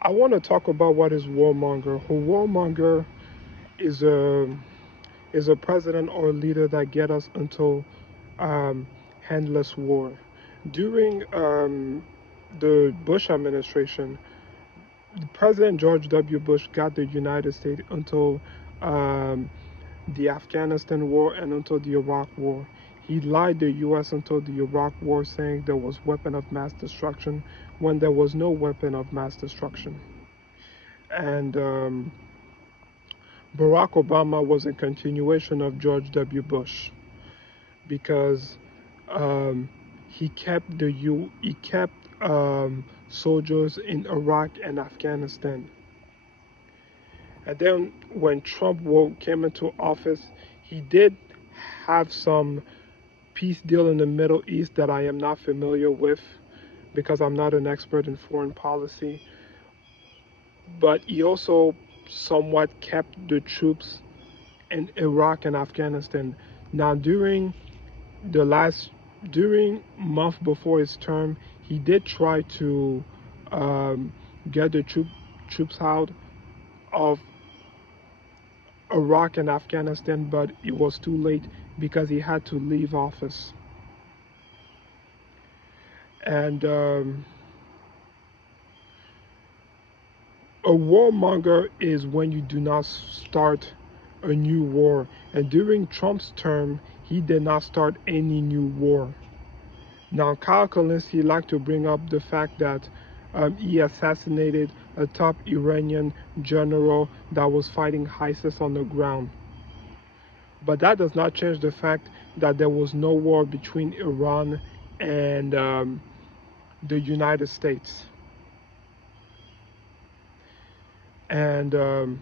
I want to talk about what is warmonger. A warmonger is a president or leader that get us into um, endless war. During the Bush administration, President George W. Bush got the United States until um, the Afghanistan war and until the Iraq war. He lied the U.S. until the Iraq war, saying there was weapon of mass destruction when there was no weapon of mass destruction. And Barack Obama was a continuation of George W. Bush because um, he kept soldiers in Iraq and Afghanistan. And then when Trump came into office, he did have some peace deal in the Middle East that I am not familiar with because I'm not an expert in foreign policy. But he also somewhat kept the troops in Iraq and Afghanistan. Now, the last, during month before his term, he did try to um, get the troops out of Iraq and Afghanistan, but it was too late because he had to leave office. And a warmonger is when you do not start a new war. And during Trump's term, he did not start any new war. Now, Kyle Kalinske liked to bring up the fact that he assassinated a top Iranian general that was fighting ISIS on the ground. But that does not change the fact that there was no war between Iran and the United States. And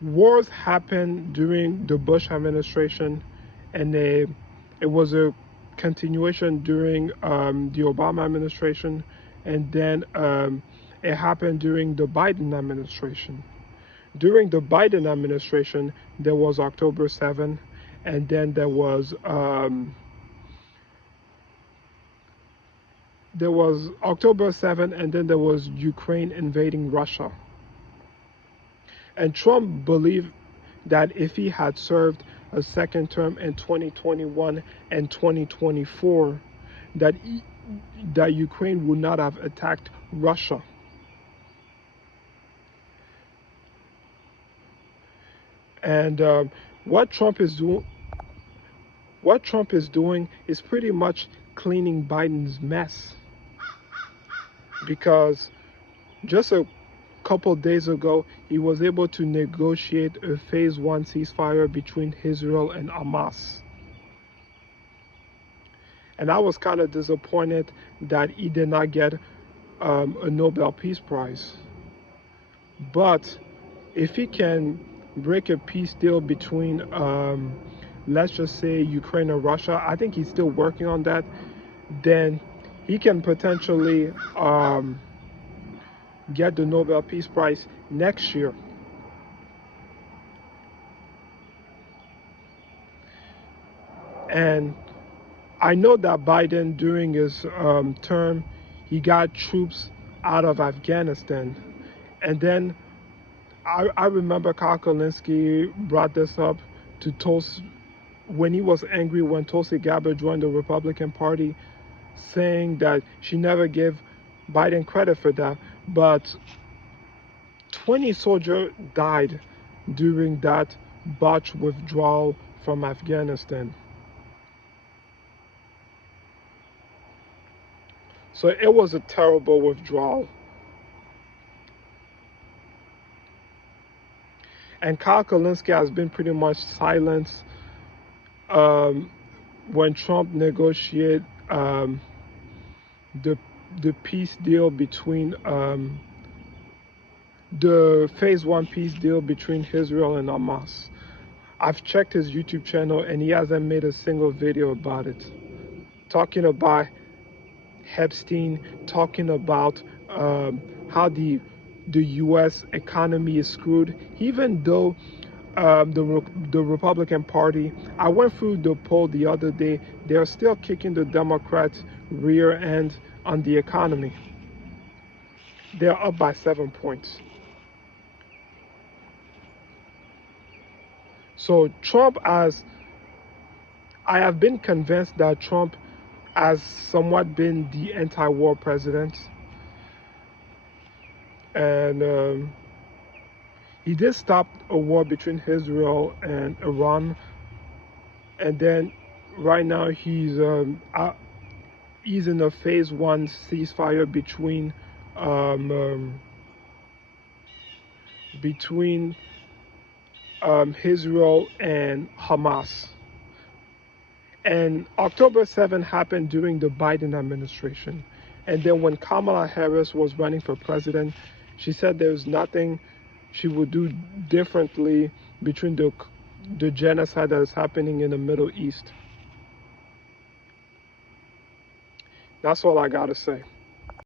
wars happened during the Bush administration, and it was a continuation during the Obama administration, and then it happened during the Biden administration. During the Biden administration, there was October 7th, and then there was October 7th, and then there was Ukraine invading Russia. And Trump believed that if he had served a second term in 2021 and 2024, that Ukraine would not have attacked Russia. And what Trump is doing is pretty much cleaning Biden's mess, because just a couple days ago, he was able to negotiate a phase one ceasefire between Israel and Hamas. And I was kind of disappointed that he did not get a Nobel Peace Prize. But if he can break a peace deal between, let's just say, Ukraine and Russia, I think he's still working on that, then he can potentially get the Nobel Peace Prize next year. And I know that Biden, during his term, he got troops out of Afghanistan. And then I remember Kyle Kalinske brought this up to Tulsi when he was angry when Tulsi Gabbard joined the Republican Party, saying that she never gave Biden credit for that. But 20 soldiers died during that botched withdrawal from Afghanistan. So it was a terrible withdrawal. And Kyle Kalinske has been pretty much silent when Trump negotiated the peace deal between the phase one peace deal between Israel and Hamas. I've checked his YouTube channel and he hasn't made a single video about it. Talking about Epstein, talking about how the U.S. economy is screwed, even though the Republican Party, I went through the poll the other day, they're still kicking the Democrats' rear end on the economy. They're up by 7 points. So I have been convinced that Trump has somewhat been the anti-war president, and he did stop a war between Israel and Iran, and then right now he's in a phase one ceasefire um, um, between Israel and Hamas. And October 7th happened during the Biden administration. And then when Kamala Harris was running for president, she said there's nothing she would do differently between the genocide that is happening in the Middle East. That's all I gotta say.